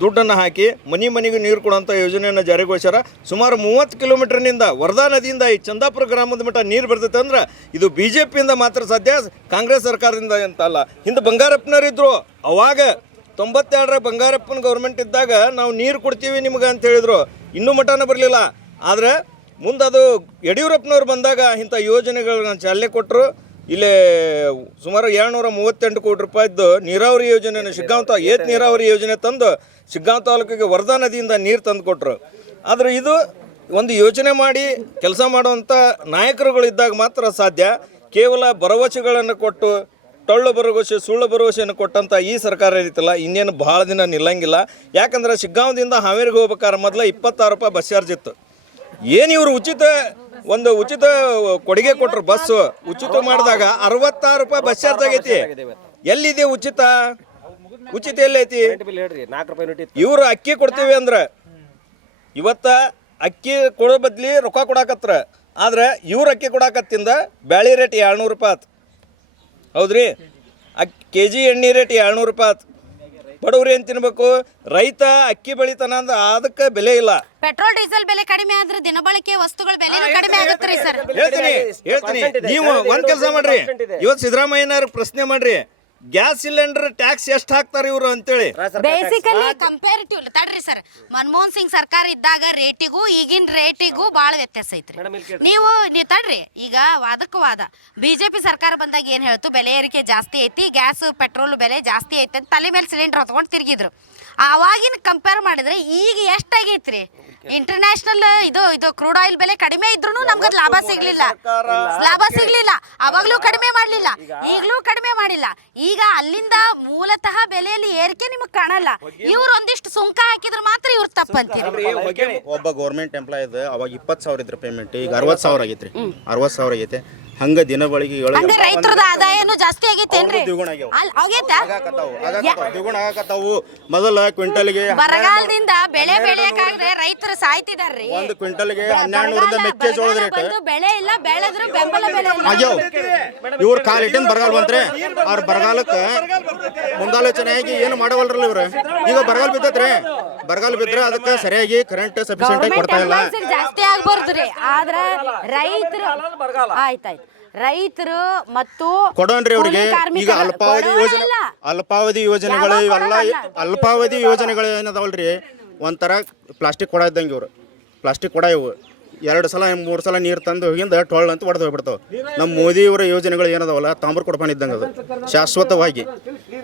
ದುಡ್ಡನ್ನು ಹಾಕಿ ಮನೆಗೂ ನೀರು ಕೊಡುವಂಥ ಯೋಜನೆಯನ್ನು ಜಾರಿಗೊಳಿಸ್ಯಾರ. ಸುಮಾರು 30 ಕಿಲೋಮೀಟರ್ನಿಂದ ವರದಾ ನದಿಯಿಂದ ಈ ಚಂದಾಪುರ ಗ್ರಾಮದ ಮಟ್ಟ ನೀರು ಬರ್ತೈತೆ ಅಂದ್ರೆ ಇದು BJPಯಿಂದ ಮಾತ್ರ ಸಾಧ್ಯ, ಕಾಂಗ್ರೆಸ್ ಸರ್ಕಾರದಿಂದ ಅಂತ ಅಲ್ಲ. ಹಿಂದೆ ಬಂಗಾರಪ್ಪನವರಿದ್ದರು, ಅವಾಗ 92ರ ಬಂಗಾರಪ್ಪನ ಗೌರ್ಮೆಂಟ್ ಇದ್ದಾಗ ನಾವು ನೀರು ಕೊಡ್ತೀವಿ ನಿಮ್ಗೆ ಅಂತ ಹೇಳಿದರು, ಇನ್ನೂ ಮಠನ ಬರಲಿಲ್ಲ. ಆದರೆ ಮುಂದೆ ಅದು ಯಡಿಯೂರಪ್ಪನವ್ರು ಬಂದಾಗ ಇಂಥ ಯೋಜನೆಗಳನ್ನ ಚಾಲನೆ ಕೊಟ್ಟರು. ಇಲ್ಲೇ ಸುಮಾರು 738 ಕೋಟಿ ರೂಪಾಯಿದ್ದು ನೀರಾವರಿ ಯೋಜನೆಯನ್ನು ಏತ್ ನೀರಾವರಿ ಯೋಜನೆ ತಂದು ಶಿಗ್ಗಾಂವ್ ತಾಲೂಕಿಗೆ ವರದಾ ನದಿಯಿಂದ ನೀರು ತಂದು ಕೊಟ್ಟರು. ಆದರೆ ಇದು ಒಂದು ಯೋಜನೆ ಮಾಡಿ ಕೆಲಸ ಮಾಡುವಂಥ ನಾಯಕರುಗಳಿದ್ದಾಗ ಮಾತ್ರ ಸಾಧ್ಯ. ಕೇವಲ ಭರವಸೆಗಳನ್ನು ಕೊಟ್ಟು ಟೊಳ್ಳು ಭರವಸೆ ಸುಳ್ಳು ಭರವಸೆಯನ್ನು ಕೊಟ್ಟಂಥ ಈ ಸರ್ಕಾರ ಇರುತ್ತಲ್ಲ, ಇನ್ನೇನು ಭಾಳ ದಿನ ನಿಲ್ಲಂಗಿಲ್ಲ. ಯಾಕಂದ್ರೆ ಶಿಗ್ಗಾಂವದಿಂದ ಹಾವೇರಿಗೆ ಹೋಗ್ಬೇಕಾದ್ರೆ ಮೊದಲು 26 ರೂಪಾಯಿ ಬಸ್ ಚಾರ್ಜ್ ಇತ್ತು. ಏನು ಇವರು ಉಚಿತ ಕೊಡುಗೆ ಕೊಟ್ಟರು, ಬಸ್ಸು ಉಚಿತ ಮಾಡಿದಾಗ 66 ರೂಪಾಯಿ ಬಸ್ ಚಾರ್ಜ್ ಆಗೈತಿ. ಎಲ್ಲಿದೆ ಉಚಿತ ಎಲ್ಲೈತಿ? ಇವರು ಅಕ್ಕಿ ಕೊಡ್ತೀವಿ ಅಂದ್ರೆ ಇವತ್ತ ಅಕ್ಕಿ ಕೊಡೋ ಬದ್ಲಿ ರೊಕ್ಕ ಕೊಡಾಕತ್ರ. ಆದ್ರೆ ಇವ್ರು ಅಕ್ಕಿ ಕೊಡಾಕತ್ತಿಂದ ಬ್ಯಾಳಿ ರೇಟ್ 200 ರೂಪಾಯಿ ಆತು. ಹೌದ್ರಿ? KG ಎಣ್ಣೆ ರೇಟ್ 200 ರೂಪಾಯಿ ಆತು. ಬಡವ್ರು ಏನು ತಿನ್ಬೇಕು? ರೈತ ಅಕ್ಕಿ ಬೆಳಿತಾನ ಅಂದ್ರೆ ಅದಕ್ಕೆ ಬೆಲೆ ಇಲ್ಲ. ಪೆಟ್ರೋಲ್ ಡೀಸೆಲ್ ಬೆಲೆ ಕಡಿಮೆ ಆದ್ರೆ ದಿನಬಳಕೆ ವಸ್ತುಗಳ ಬೆಲೆ ಕಡಿಮೆ ಆಗುತ್ತೆ ರೀ ಸರ್. ಹೇಳ್ತೀನಿ ನೀವು ಒಂದ್ ಕೆಲಸ ಮಾಡ್ರಿ, ಇವತ್ತು ಸಿದ್ದರಾಮಯ್ಯನವ್ರ ಪ್ರಶ್ನೆ ಮಾಡ್ರಿ, ಗ್ಯಾಸ್ ಸಿಲಿಂಡರ್ ಟ್ಯಾಕ್ಸ್ ಎಷ್ಟು ಹಾಕ್ತಾರೆ ಇವರು ಅಂತೇಳಿ. ಬೇಸಿಕಲಿ ಕಂಪೇರಿಟಿವ್ ತಡ್ರಿ ಸರ್, ಮನಮೋಹನ್ ಸಿಂಗ್ ಸರ್ಕಾರ ಇದ್ದಾಗ ರೇಟಿಗೂ ಈಗಿನ ರೇಟಿಗೂ ಭಾಳ ವ್ಯತ್ಯಾಸ ಐತ್ರಿ. ನೀವು ತಡ್ರಿ, ಈಗ ವಾದಕ್ಕೆ ವಾದ BJP ಸರ್ಕಾರ ಬಂದಾಗ ಏನು ಹೇಳ್ತು, ಬೆಲೆ ಏರಿಕೆ ಜಾಸ್ತಿ ಐತಿ, ಗ್ಯಾಸ್ ಪೆಟ್ರೋಲ್ ಬೆಲೆ ಜಾಸ್ತಿ ಐತಿ ಅಂತ ತಲೆ ಮೇಲೆ ಸಿಲಿಂಡರ್ ಹೊತ್ಕೊಂಡು ತಿರುಗಿದ್ರು. ಅವಾಗಿನ ಕಂಪೇರ್ ಮಾಡಿದ್ರೆ ಈಗ ಎಷ್ಟಾಗೈತ್ರಿ? ಇಂಟರ್ನ್ಯಾಷನಲ್ ಇದು ಕ್ರೂಡ್ ಆಯಿಲ್ ಬೆಲೆ ಕಡಿಮೆ ಇದ್ರೂ ನಮ್ಗೆ ಲಾಭ ಸಿಗ್ಲಿಲ್ಲ. ಅವಾಗ್ಲೂ ಕಡಿಮೆ ಮಾಡ್ಲಿಲ್ಲ, ಈಗಲೂ ಕಡಿಮೆ ಮಾಡಿಲ್ಲ. ಈಗ ಅಲ್ಲಿಂದ ಮೂಲತಃ ಬೆಲೆಯಲ್ಲಿ ಏರಿಕೆ ನಿಮಗೆ ಕಾಣಲ್ಲ. ಇವ್ರು ಒಂದಿಷ್ಟು ಸುಂಕ ಹಾಕಿದ್ರೆ ಮಾತ್ರ ಇವ್ರು ತಪ್ಪಂತೀರಿ. ಒಬ್ಬ ಗೌರ್ಮೆಂಟ್ ಎಂಪ್ಲಾಯ್ ಅವಾಗ 20,000 ಇದ್ರ ಪೇಮೆಂಟ್, ಈಗ 60,000 ಆಗೈತ್ರಿ. 60,000 ಆಗೈತೆ. ಹಂಗ ದಿನ ಬೆಳಿಗ್ಗೆ ರೈತರದ ಆದಾಯನು ಜಾಸ್ತಿ ಆಗೈತೇನ್ರಿ? ದ್ವಿಗುಣ ಆಗಕತ್ತಾವು. ಮೊದಲ ಕ್ವಿಂಟಲ್ಗೆ ಬರಗಾಲದಿಂದ ಬೆಳೆ ಬೆಳೆಯಕ್ಕಾಗದೆ ರೈತರು ಸಾಯ್ತಿದಾರ್ರಿ. ಒಂದು ಕ್ವಿಂಟಲ್ಗೆ 1200 ಮೆಕ್ಕೆಜೋಳದ ರೇಟ್ ಬೆಳೆ ಇಲ್ಲ, ಬೆಳೆದ್ರು ಬೆಂಬಲ ಬೆಲೆ ಆಗ್ಯಾವ. ಇವ್ರ ಕಾಲಿಟ್ಟಿಂದ ಬರಗಾಲ ಬಂತ್ರಿ. ಅವ್ರ ಬರಗಾಲಕ್ಕೆ ಮುಂದಾಲೋಚನೆಯಾಗಿ ಏನು ಮಾಡವಲ್ರಲ್ಲ ಇವ್ರು. ಈಗ ಬರಗಾಲ ಬಿದ್ದತ್ರಿ, ಬರಗಾಲ ಬಿದ್ರೆ ಅದಕ್ಕೆ ಸರಿಯಾಗಿ ಕರೆಂಟ್ ಸಫಿಶಿಯಂಟ್ ಆಗಿ ಕೊಡ್ತಾ ಇಲ್ಲ. ಜಾಸ್ತಿ ಆಗ್ಬಾರ್ದ್ರಿ. ಆದ್ರೆ ರೈತರು ಆಯ್ತಾಯ್ತು, ರೈತರು ಮತ್ತು ಕೊಡೋಣ್ರಿ ಅವ್ರಿಗೆ. ಈಗ ಅಲ್ಪಾವಧಿ ಯೋಜನೆಗಳು ಇವೆಲ್ಲ ಅಲ್ಪಾವಧಿ ಯೋಜನೆಗಳು ಏನದಾವಲ್ರಿ, ಒಂಥರ ಪ್ಲಾಸ್ಟಿಕ್ ಕೊಡ ಇದ್ದಂಗೆ ಇವ್ರು. ಪ್ಲಾಸ್ಟಿಕ್ ಕೊಡ ಇವು 2 ಸಲ 3 ಸಲ ನೀರು ತಂದು ಹೋಗಿಂದ ಟೊಳ್ಳು ಅಂತ ಹೊಡೆದು ಹೋಗ್ಬಿಡ್ತಾವೆ. ನಮ್ಮ ಮೋದಿಯವರ ಯೋಜನೆಗಳು ಏನದಾವಲ್ಲ ತಾಮ್ರ ಕೊಡ್ಪಾನ ಇದ್ದಂಗೆ ಅದು ಶಾಶ್ವತವಾಗಿ.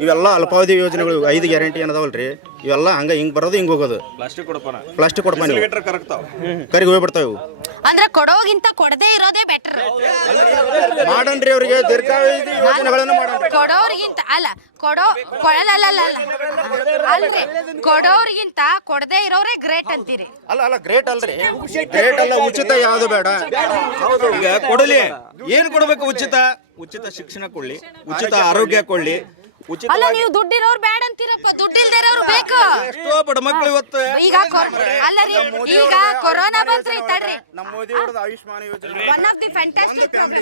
ಇವೆಲ್ಲ ಅಲ್ಪಾವಧಿ ಯೋಜನೆಗಳು 5 ಗ್ಯಾರಂಟಿ ಏನದಾವಲ್ರಿ, ಇವೆಲ್ಲ ಹಿಂಗೆ ಬರೋದು ಹಿಂಗೆ ಹೋಗೋದು. ಪ್ಲಾಸ್ಟಿಕ್ ಕೊಡ್ಪಾನ ಕರಿಗೆ ಹೋಗ್ಬಿಡ್ತಾವೆ ಇವು. ಅಂದ್ರೆ ಕೊಡೋಗಿಂತ ಕೊಡದೇ ಇರೋದೇ ಬೆಟರ್. ಮಾಡನ್ರಿ ಅವ್ರಿಗೆ ದೀರ್ಘಾವಧಿ ಯೋಜನೆಗಳನ್ನು ಮಾಡನ್ರಿ. ಕೊಡೋರಿಗಿಂತ ಅಲ್ಲ ಅಲ್ರಿ, ಕೊಡೋರಿಗಿಂತ ಕೊಡದೇ ಇರೋರೇ ಗ್ರೇಟ್ ಅಂತೀರಿ. ಅಲ್ಲ ಗ್ರೇಟ್ ಅಲ್ರಿ, ಗ್ರೇಟ್ ಅಲ್ಲ. ಉಚಿತ ಯಾವ್ದು ಬೇಡ. ಈಗ ಕೊಡಲಿ, ಏನ್ ಕೊಡ್ಬೇಕು? ಉಚಿತ ಶಿಕ್ಷಣ ಕೊಡ್ಲಿ, ಉಚಿತ ಆರೋಗ್ಯ ಕೊಡ್ಲಿ. ಅಲ್ಲ, ನೀವು ದುಡ್ಡಿರೋರು ಬೇಡ ಅಂತೀರಪ್ಪ, ದುಡ್ಡಿಲ್ದೇ ಇರೋರು ಬೇಕು. ಎಷ್ಟೋ ಬಡ ಮಕ್ಕಳು ಇವತ್ತು ಈಗ ಅಲ್ಲರಿ, ಈಗ ಕೊರೋನಾ ಬಂತ್ರಿ. ತಡ್ರಿ, ನಮ್ಮ ಮೋದಿ ಅವರದು ಆಯುಷ್ಮಾನ್ ಯೋಜನೆ one of the fantastic programme.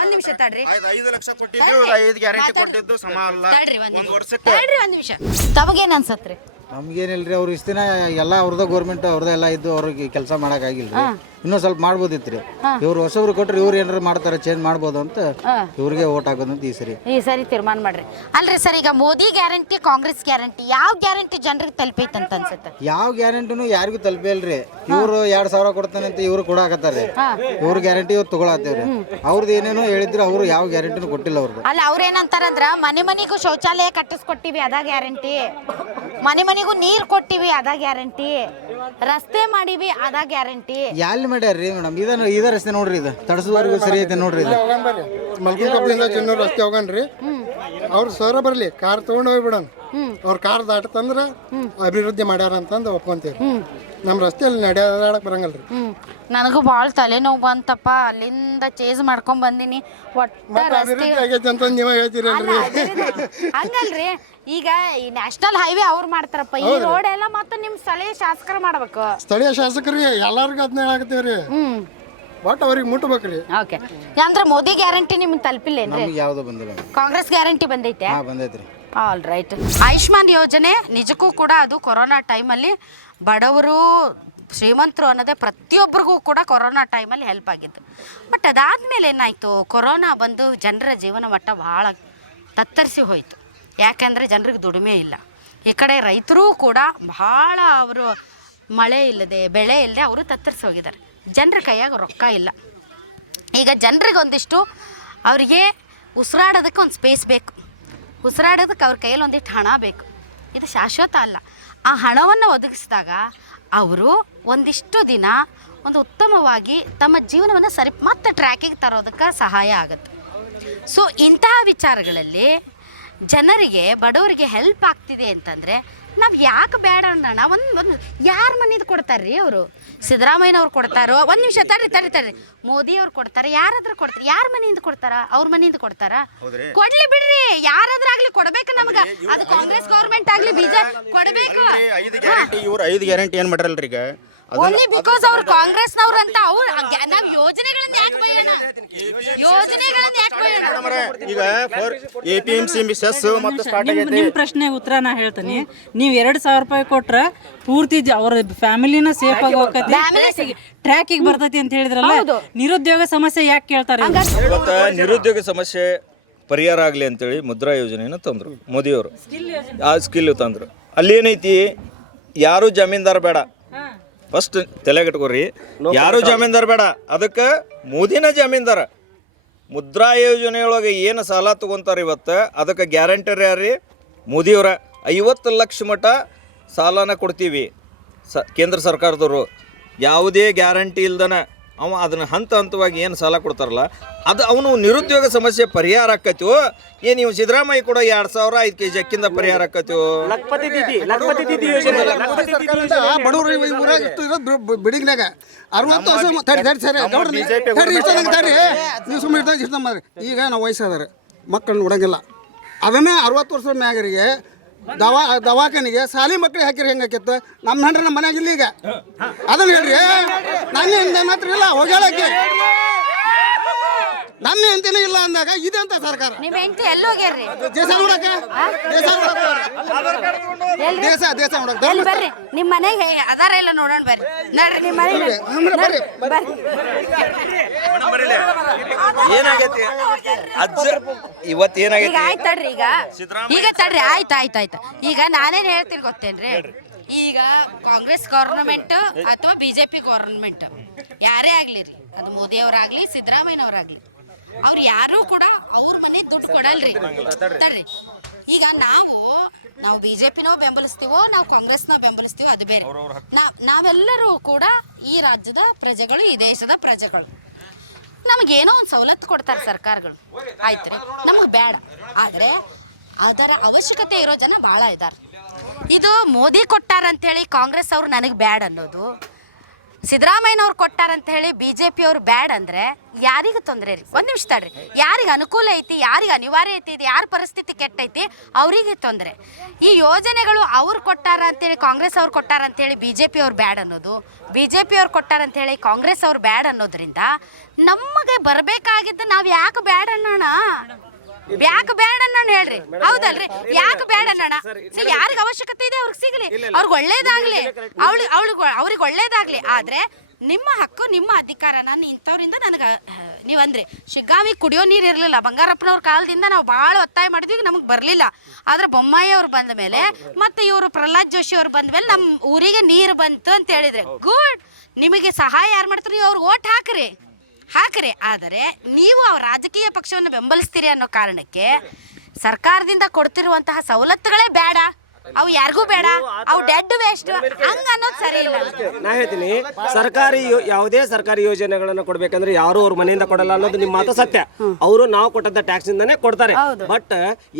ಒಂದ್ ನಿಮಿಷ ತಡ್ರಿ. 5 ಲಕ್ಷ ಕೊಟ್ಟಿದ್ದು, 5 ಗ್ಯಾರಂಟಿ ಕೊಟ್ಟಿದ್ದು ಸಮ ಅಲ್ಲ. ತಡ್ರಿ ಒಂದ್ ನಿಮಿಷ. ತಮಗೇನ್ ಅನ್ಸತ್ರಿ? ನಮ್ಗೇನಿಲ್ರಿ, ಅವ್ರು ಇಷ್ಟ ದಿನ ಎಲ್ಲ ಅವ್ರದ ಗೌರ್ಮೆಂಟ್ ಅವ್ರದ್ದು ಎಲ್ಲ ಇದ್ದು ಅವ್ರಿಗೆ ಕೆಲಸ ಮಾಡೋಕ್ಕಾಗಿಲ್ರಿ. ಇನ್ನೂ ಸ್ವಲ್ಪ ಮಾಡ್ಬೋದಿತ್ರಿ. ಇವ್ರು ಹೊಸಬ್ರು ಕೊಟ್ರೆ ಇವ್ರು ಏನಾರು ಮಾಡ್ತಾರೆ, ಚೇಂಜ್ ಮಾಡ್ಬೋದು ಅಂತ ಇವ್ರಿಗೆ ಓಟ್ ಹಾಕೋದಂತ ಈ ಸರಿ ತೀರ್ಮಾನ ಮಾಡ್ರಿ. ಅಲ್ರಿ ಸರ್, ಈಗ ಮೋದಿ ಗ್ಯಾರಂಟಿ, ಕಾಂಗ್ರೆಸ್ ಗ್ಯಾರಂಟಿ, ಯಾವ ಗ್ಯಾರಂಟಿ ಜನರಿಗೆ ತಲುಪೈತೆ ಅಂತ ಅನ್ಸುತ್ತೆ? ಯಾವ ಗ್ಯಾರಂಟಿನೂ ಯಾರಿಗೂ ತಲುಪಿಲ್ರಿ. ಇವ್ರು 2,000 ಕೊಡ್ತಾನೆ ಅಂತ ಇವ್ರು ಕೊಡಾಕತ್ತಾರೆ. ಇವ್ರ ಗ್ಯಾರಂಟಿ ಇವ್ರು ತಗೊಳತ್ತೇವ್ರಿ. ಅವ್ರದ್ದು ಏನೇನೋ ಹೇಳಿದ್ರು, ಅವ್ರು ಯಾವ ಗ್ಯಾರಂಟಿನೂ ಕೊಟ್ಟಿಲ್ಲ ಅವ್ರದ್ದು. ಅಲ್ಲ, ಅವ್ರೇನಂತಾರಂದ್ರ ಮನೆಗೂ ಶೌಚಾಲಯ ಕಟ್ಟಿಸ್ಕೊಟ್ಟಿವಿ ಅದ ಗ್ಯಾರಂಟಿ, ಮನೆಗೂ ನೀರ್ ಕೊಟ್ಟಿವಿ ಅದ ಗ್ಯಾರಂಟಿ, ರಸ್ತೆ ಮಾಡಿವಿ ಅದ ಗ್ಯಾರಂಟಿ. ಎಲ್ಲಿ ಮಾಡ್ಯಾರ್ರಿ ಮೇಡಮ್? ಇದ ರಸ್ತೆ ನೋಡ್ರಿ, ಇದು ತಡಸದವರೆಗೂ ಸರಿ ಐತೆ ನೋಡ್ರಿ. ಇದು ಮಲ್ಕುಂಕೊಪ್ಪಲಿಂದ ಚಿನ್ನೂರು ರಸ್ತೆ ಹೋಗನ್ರಿ. ಅವ್ರು ಸರ ಬರ್ಲಿ, ಕಾರ್ ತಗೊಂಡು ಹೋಗ್ಬಿಡೋಣ. ಅವ್ರ ಕಾರ್ ದಾಟತಂದ್ರೆ ಅಭಿವೃದ್ಧಿ ಮಾಡ್ಯಾರ ಅಂತಂದು ಒಪ್ಕೊಂತೀವಿ. ನಮ್ಮ ರಸ್ತೆಯಲ್ಲಿ ನಡೆಯಾಡಕ್ ಬರಂಗಲ್ರಿ. ನನಗೂ ಭಾಳ ತಲೆನೋವು ಬಂತಪ್ಪ, ಅಲ್ಲಿಂದ ಚೇಂಜ್ ಮಾಡ್ಕೊಂಡ್ ಬಂದಿನಿ. ಮತ್ತೆ ಅಭಿವೃದ್ಧಿ ಆಗೈತೆ ಅಂತ ನೀವೇ ಹೇಳ್ತೀರಲ್ರಿ. ಹಂಗಲ್ರಿ, ಈಗ ಈ ನ್ಯಾಷನಲ್ ಹೈವೇ ಅವ್ರು ಮಾಡ್ತಾರಪ್ಪ, ಈ ರೋಡ್ ಎಲ್ಲ ಮತ್ತೆ ನಿಮ್ ಸ್ಥಳೀಯ ಶಾಸಕರು ಮಾಡ್ಬೇಕು. ಸ್ಥಳೀಯ ಶಾಸಕರಿಗೆ ಎಲ್ಲರಿಗೂ ಅದನ್ನ ಹೇಳಾಕತ್ತೀವ್ರಿ, ಬಟ್ ಅವ್ರಿಗೆ ಮುಟ್ಬೇಕ್ರಿ. ಓಕೆ, ಅಂದ್ರೆ ಮೋದಿ ಗ್ಯಾರಂಟಿ ನಿಮ್ಗೆ ತಲುಪಿಲ್ಲೇನ್ರಿ? ನಮ್ಗೆ ಯಾವ್ದು ಬಂದಿಲ್ಲ. ಕಾಂಗ್ರೆಸ್ ಗ್ಯಾರಂಟಿ ಬಂದೈತೆ? ಬಂದೈತ್ರಿ. All right. ಆಯುಷ್ಮಾನ್ ಯೋಜನೆ ನಿಜಕ್ಕೂ ಕೂಡ ಅದು ಕೊರೋನಾ ಟೈಮಲ್ಲಿ ಬಡವರು ಶ್ರೀಮಂತರು ಅನ್ನೋದೇ ಪ್ರತಿಯೊಬ್ಬರಿಗೂ ಕೂಡ ಕೊರೋನಾ ಟೈಮಲ್ಲಿ ಹೆಲ್ಪ್ ಆಗಿತ್ತು. ಬಟ್ ಅದಾದಮೇಲೆ ಏನಾಯಿತು, ಕೊರೋನಾ ಬಂದು ಜನರ ಜೀವನ ಮಟ್ಟ ಭಾಳ ತತ್ತರಿಸಿ ಹೋಯಿತು. ಯಾಕೆಂದರೆ ಜನರಿಗೆ ದುಡಿಮೆ ಇಲ್ಲ. ಈ ಕಡೆ ರೈತರೂ ಕೂಡ ಭಾಳ ಅವರು ಮಳೆ ಇಲ್ಲದೆ ಬೆಳೆ ಇಲ್ಲದೆ ಅವರು ತತ್ತರಿಸಿ ಹೋಗಿದ್ದಾರೆ. ಜನರ ಕೈಯಾಗ ರೊಕ್ಕ ಇಲ್ಲ. ಈಗ ಜನರಿಗೆ ಒಂದಿಷ್ಟು ಅವರಿಗೆ ಉಸಿರಾಡೋದಕ್ಕೆ ಒಂದು ಸ್ಪೇಸ್ ಬೇಕು, ಉಸಿರಾಡೋದಕ್ಕೆ ಅವ್ರ ಕೈಯಲ್ಲಿ ಒಂದಿಷ್ಟು ಹಣ ಬೇಕು. ಇದು ಶಾಶ್ವತ ಅಲ್ಲ. ಆ ಹಣವನ್ನು ಒದಗಿಸಿದಾಗ ಅವರು ಒಂದಿಷ್ಟು ದಿನ ಒಂದು ಉತ್ತಮವಾಗಿ ತಮ್ಮ ಜೀವನವನ್ನು ಮತ್ತೆ ಟ್ರ್ಯಾಕಿಗೆ ತರೋದಕ್ಕೆ ಸಹಾಯ ಆಗುತ್ತೆ. ಸೊ ಇಂತಹ ವಿಚಾರಗಳಲ್ಲಿ ಜನರಿಗೆ ಬಡವರಿಗೆ ಹೆಲ್ಪ್ ಆಗ್ತಿದೆ ಅಂತಂದರೆ ನಾವು ಯಾಕೆ ಬೇಡ ಅನ್ನೋಣ. ಒಂದು ಯಾರ ಮನೇದು ಕೊಡ್ತಾರ್ರಿ ಅವರು? ಸಿದ್ದರಾಮಯ್ಯನವ್ರು ಕೊಡ್ತಾರೋ? ಒಂದು ನಿಮಿಷ ತಡ್ರಿ, ಮೋದಿಯವ್ರು ಕೊಡ್ತಾರೆ, ಯಾರಾದ್ರೂ ಕೊಡ್ತಾರೆ? ಯಾರ ಮನೆಯಿಂದ ಕೊಡ್ತಾರ? ಅವ್ರ ಮನೆಯಿಂದ ಕೊಡ್ತಾರ? ಕೊಡ್ಲಿ ಬಿಡ್ರಿ, ಯಾರಾದ್ರಾಗ್ಲಿ ಕೊಡ್ಬೇಕು ನಮ್ಗೆ. ಅದು ಕಾಂಗ್ರೆಸ್ ಗೌರ್ಮೆಂಟ್ ಆಗ್ಲಿ ಬಿಜೆಪಿ ಕೊಡ್ಬೇಕು. ಇವ್ರು 5 ಗ್ಯಾರಂಟಿ ಏನ್ ಮಾಡ್ರಲ್ರಿ ಈಗ? ಓನ್ಲಿ ಬಿಕಾಸ್ ಅವ್ರು ಕಾಂಗ್ರೆಸ್ನವ್ರು ಅಂತ ಅವ್ರು ನಾವು ಯೋಜನೆಗಳನ್ನ ಯಾಕೆ ಬೈಯೋಣ? ಯೋಜನೆಗಳನ್ನ ಯಾಕೆ ಬೈಯೋಣ? ಈಗ APMC ಮಿಸಸ್ ಮತ್ತೆ ಸ್ಟಾರ್ಟ್ ಆಗೈತಿ. ನಿಮ್ಮ ಪ್ರಶ್ನೆಗೆ ಉತ್ತರ ನಾ ಹೇಳ್ತೀನಿ. ನೀವು 2,000 ರೂಪಾಯಿ ಕೊಟ್ರ ಪೂರ್ತಿ ಅವ್ರ ಫ್ಯಾಮಿಲಿನ ಸೇಫ್ ಆಗಿ ಹೋಗತಿ, ಟ್ರ್ಯಾಕಿಗೆ ಬರ್ತೈತಿ ಅಂತ ಹೇಳಿದ್ರಲ್ಲ. ನಿರುದ್ಯೋಗ ಸಮಸ್ಯೆ ಯಾಕೆ ಕೇಳ್ತಾರೆ? ಇವತ್ತು ನಿರುದ್ಯೋಗ ಸಮಸ್ಯೆ ಪರಿಹಾರ ಆಗಲಿ ಅಂತೇಳಿ ಮುದ್ರಾ ಯೋಜನೆಯನ್ನು ತಂದರು ಮೋದಿಯವರು. ಆ ಸ್ಕಿಲ್ ತಂದರು. ಅಲ್ಲಿ ಏನೈತಿ, ಯಾರು ಜಮೀನ್ದಾರ್ ಬೇಡ. ಫಸ್ಟ್ ತಲೆಗಟ್ಕೋರಿ, ಯಾರು ಜಮೀನ್ದಾರ್ ಬೇಡ, ಅದಕ್ಕೆ ಮೋದಿನ ಜಮೀನ್ದಾರ. ಮುದ್ರಾ ಯೋಜನೆಯೊಳಗೆ ಏನು ಸಾಲ ತೊಗೊತಾರೆ ಇವತ್ತು, ಅದಕ್ಕೆ ಗ್ಯಾರಂಟರ್ ಯಾರ್ರಿ? ಮೋದಿಯವರ. 50 ಲಕ್ಷ ಮಟ್ಟ ಸಾಲನ ಕೊಡ್ತೀವಿ ಕೇಂದ್ರ ಸರ್ಕಾರದವರು. ಯಾವುದೇ ಗ್ಯಾರಂಟಿ ಇಲ್ದನ ಅವ ಅದನ್ನು ಹಂತವಾಗಿ ಏನು ಸಾಲ ಕೊಡ್ತಾರಲ್ಲ, ಅದು ಅವನು ನಿರುದ್ಯೋಗ ಸಮಸ್ಯೆ ಪರಿಹಾರ ಆಕೈತೋ ಏನು? ನೀವು ಸಿದ್ದರಾಮಯ್ಯ ಕೂಡ 2,000 5 kg ಅಕ್ಕಿಂದ ಪರಿಹಾರ ಆಕೈತೋ? ಬಡವರು ಬಿಡಿಗ್ನಾಗ 60 ನೀವು ಸುಮ್ಮನೆ ಇರ್ತಾರ. ಈಗ ನಾವು ವಯಸ್ಸಾದಾರೆ, ಮಕ್ಕಳನ್ನ ನೋಡಂಗಿಲ್ಲ. ಅದನ್ನೇ 60 ವರ್ಷದ ಮ್ಯಾಗರಿಗೆ ದವಾಖಾನಿಗೆ ಸಾಲಿ ಮಕ್ಕಳಿಗೆ ಹಾಕಿರಿ ಹೆಂಗಾಕಿತ್ತು? ನಮ್ಮ ಹಂಡ್ರೆ ನಮ್ಮ ಮನ್ಯಾಗ ಇಲ್ಲ. ಈಗ ಅದನ್ನ ಹೇಳ್ರಿ. ನನ್ನ ಹತ್ರ ಇಲ್ಲ ಹೋಗ್ಯಾಳಕ್ಕೆ, ನನ್ನ ಹೆಂಡತಿನೇ ಇಲ್ಲ ಅಂದಾಗ ಇದೆಂತ ಸರ್ಕಾರ? ನಿಮ್ಮ ಹೆಂಡತಿ ಎಲ್ಲಿ ಹೋಗ್ಯಾರ್ರಿ? ದೇಶ ನೋಡಕ್ಕೆ, ದೇಶ ನೋಡಕ್ಕೆ ಬರ್ರಿ. ನಿಮ್ಮ ಮನೆಗೆ ಅದಾರ ಇಲ್ಲ ನೋಡೋಣ ಬರ್ರಿ. ನಡ್ರಿ ನಿಮ್ಮ ಮನೆಗೆ ಏನಾಗೈತಿ ಅಜ್ಜ ಇವತ್ತು ಏನಾಗೈತಿ? ಈಗ ಆಯ್ತು ತಡ್ರಿ, ಈಗ ತಡ್ರಿ, ಆಯ್ತು. ಈಗ ನಾನೇನು ಹೇಳ್ತೀನಿ ಗೊತ್ತೇನ್ರಿ? ಈಗ ಕಾಂಗ್ರೆಸ್ ಗೌರ್ಮೆಂಟ್ ಅಥವಾ ಬಿಜೆಪಿ ಗೌರ್ಮೆಂಟ್ ಯಾರೇ ಆಗ್ಲಿ ರೀ, ಅದು ಮೋದಿಯವರಾಗ್ಲಿ ಸಿದ್ದರಾಮಯ್ಯನವರಾಗ್ಲಿ, ಅವ್ರು ಯಾರು ಕೂಡ ಅವ್ರ ಮನೆ ದುಡ್ಡು ಕೊಡಲ್ರಿ. ತಡ್ರಿ, ಈಗ ನಾವು ಬಿಜೆಪಿನೋ ಬೆಂಬಲಿಸ್ತೀವೋ ನಾವು ಕಾಂಗ್ರೆಸ್ನೋ ಬೆಂಬಲಿಸ್ತೀವೋ ಅದು ಬೇರೆ. ನಾವೆಲ್ಲರೂ ಕೂಡ ಈ ರಾಜ್ಯದ ಪ್ರಜೆಗಳು, ಈ ದೇಶದ ಪ್ರಜೆಗಳು. ನಮಗೇನೋ ಒಂದು ಸವಲತ್ತು ಕೊಡ್ತಾರೆ ಸರ್ಕಾರಗಳು, ಆಯ್ತು ರೀ, ನಮಗೆ ಬೇಡ. ಆದರೆ ಅದರ ಅವಶ್ಯಕತೆ ಇರೋ ಜನ ಭಾಳ ಇದ್ದಾರೆ. ಇದು ಮೋದಿ ಕೊಟ್ಟಾರಂಥೇಳಿ ಕಾಂಗ್ರೆಸ್ ಅವರು ನನಗೆ ಬ್ಯಾಡ್ ಅನ್ನೋದು, ಸಿದ್ದರಾಮಯ್ಯನವ್ರು ಕೊಟ್ಟಾರಂಥೇಳಿ BJP ಅವ್ರು ಬ್ಯಾಡ್ ಅಂದರೆ ಯಾರಿಗೂ ತೊಂದರೆ ರೀ. ಒಂದು ನಿಮಿಷ ತಡ್ರಿ, ಯಾರಿಗೆ ಅನುಕೂಲ ಐತಿ, ಯಾರಿಗೆ ಅನಿವಾರ್ಯ ಐತಿ, ಯಾರ ಪರಿಸ್ಥಿತಿ ಕೆಟ್ಟೈತಿ ಅವರಿಗೆ ತೊಂದರೆ. ಈ ಯೋಜನೆಗಳು ಅವ್ರು ಕೊಟ್ಟಾರ ಅಂತೇಳಿ ಕಾಂಗ್ರೆಸ್ ಅವ್ರು ಕೊಟ್ಟಾರ ಅಂತೇಳಿ BJP ಅವ್ರು ಬ್ಯಾಡ್ ಅನ್ನೋದು, BJP ಅವ್ರು ಕೊಟ್ಟಾರಂಥೇಳಿ ಕಾಂಗ್ರೆಸ್ ಅವ್ರು ಬ್ಯಾಡ್ ಅನ್ನೋದ್ರಿಂದ ನಮಗೆ ಬರಬೇಕಾಗಿದ್ದು ನಾವು ಯಾಕೆ ಬ್ಯಾಡ್ ಅನ್ನೋಣ? ಯಾಕೆ ಬೇಡ ಅನ್ನೋಣ ಹೇಳ್ರಿ? ಹೌದಲ್ರಿ, ಯಾಕೆ ಬೇಡ ಅನ್ನೋಣ? ಯಾರಿಗೆ ಅವಶ್ಯಕತೆ ಇದೆ ಅವ್ರಿಗೆ ಸಿಗಲಿ, ಅವ್ರಿಗೆ ಒಳ್ಳೇದಾಗ್ಲಿ, ಅವ್ರಿಗೆ ಒಳ್ಳೇದಾಗ್ಲಿ. ಆದ್ರೆ ನಿಮ್ಮ ಹಕ್ಕು, ನಿಮ್ಮ ಅಧಿಕಾರ. ನಾನು ಇಂಥವ್ರಿಂದ ನನಗೆ ನೀವು ಅಂದ್ರಿ ಶಿಗ್ಗಾವಿ ಕುಡಿಯೋ ನೀರು ಇರಲಿಲ್ಲ, ಬಂಗಾರಪ್ಪನವ್ರ ಕಾಲದಿಂದ ನಾವು ಭಾಳ ಒತ್ತಾಯ ಮಾಡಿದ್ವಿ, ನಮಗೆ ಬರಲಿಲ್ಲ. ಆದ್ರೆ ಬೊಮ್ಮಾಯಿ ಅವ್ರು ಬಂದ ಮೇಲೆ ಮತ್ತೆ ಇವರು ಪ್ರಹ್ಲಾದ್ ಜೋಶಿ ಅವ್ರು ಬಂದ ಮೇಲೆ ನಮ್ಮ ಊರಿಗೆ ನೀರು ಬಂತು ಅಂತ ಹೇಳಿದ್ರೆ ಗುಡ್. ನಿಮಗೆ ಸಹಾಯ ಯಾರು ಮಾಡ್ತಾರೆ? ನೀವು ಅವ್ರಿಗೆ ಓಟ್ ಹಾಕ್ರಿ. ಆದರೆ ನೀವು ಆ ರಾಜಕೀಯ ಪಕ್ಷವನ್ನು ಬೆಂಬಲಿಸ್ತೀರಿ ಅನ್ನೋ ಕಾರಣಕ್ಕೆ ಸರ್ಕಾರದಿಂದ ಕೊಡ್ತಿರುವಂತಹ ಸವಲತ್ತುಗಳೇ ಬೇಡ, ಅವು ಯಾರಿಗೂ ಬೇಡ, ಅವು ಡೆಡ್ ವೇಸ್ಟ್ ಹಂಗ ಅನ್ನೋದು ಸರಿ ಇಲ್ಲ. ನಾ ಹೇಳ್ತೀನಿ, ಯಾವುದೇ ಸರ್ಕಾರಿ ಯೋಜನೆಗಳನ್ನು ಕೊಡ್ಬೇಕಂದ್ರೆ ಯಾರು ಅವ್ರ ಮನೆಯಿಂದ ಕೊಡಲ್ಲ ಅನ್ನೋದು ನಿಮ್ಮ ಮಾತು ಸತ್ಯ. ಅವರು ನಾವು ಕೊಟ್ಟಂತ ಟ್ಯಾಕ್ಸ್ ಇಂದಾನೆ ಕೊಡ್ತಾರೆ. ಬಟ್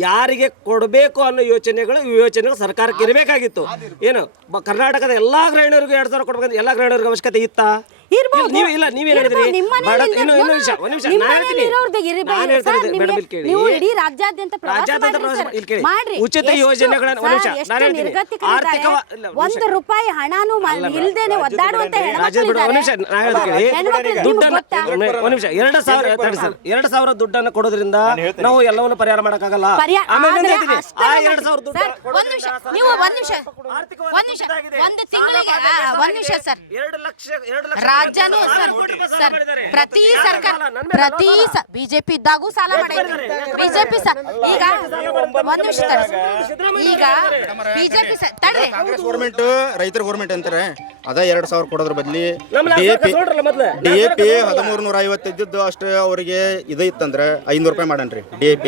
ಯಾರಿಗೆ ಕೊಡಬೇಕು ಅನ್ನೋ ಯೋಚನೆಗಳು ಸರ್ಕಾರಕ್ಕೆ ಇರಬೇಕಾಗಿತ್ತು. ಏನು ಕರ್ನಾಟಕದ ಎಲ್ಲಾ ಗೃಹಿಣಿಯರಿಗೂ 2,000 ಕೊಡ್ಬೇಕಂದ್ರೆ ಎಲ್ಲಾ ಗೃಹಿಣಿಯರಿಗೆ ಅವಶ್ಯಕತೆ ಇತ್ತಾ? ನೀವೇನ್ ಹೇಳಿದ್ರಿ? ಉಚಿತ ಯೋಜನೆಗಳನ್ನು ₹1 ಹಣನೂ ಇಲ್ದೇನೆ ಒದ್ದಾಡುವಂತ $2,000 ದುಡ್ಡನ್ನು ಕೊಡೋದ್ರಿಂದ ನಾವು ಎಲ್ಲವನ್ನು ಪರಿಹಾರ ಮಾಡಕ್ಕಾಗಲ್ಲ. ರಾಜ್ಯನೂ ಸರ್ ಪ್ರತಿ ಸರ್ಕಾರ ಬಿಜೆಪಿ ಇದ್ದಾಗೂ ಸಾಲ ಮಾಡಿದ್ರು. ಬಿಜೆಪಿ ಈಗ ಒಂದ್ ನಿಮಿಷ ಈಗ ಬಿಜೆಪಿ ತಡ್ರಿ, ಗೌರ್ಮೆಂಟ್ ರೈತರ ಗೌರ್ಮೆಂಟ್ ಅಂತಾರೆ ಅದ 2,000 ಕೊಡೋದ್ರ ಬದ್ಲಿ DAP 1350 ಇದ್ದಿದ್ದು ಅಷ್ಟೇ ಅವರಿಗೆ ಇತ್ತಂದ್ರೆ ₹500 ಮಾಡನ್ರಿ. DAP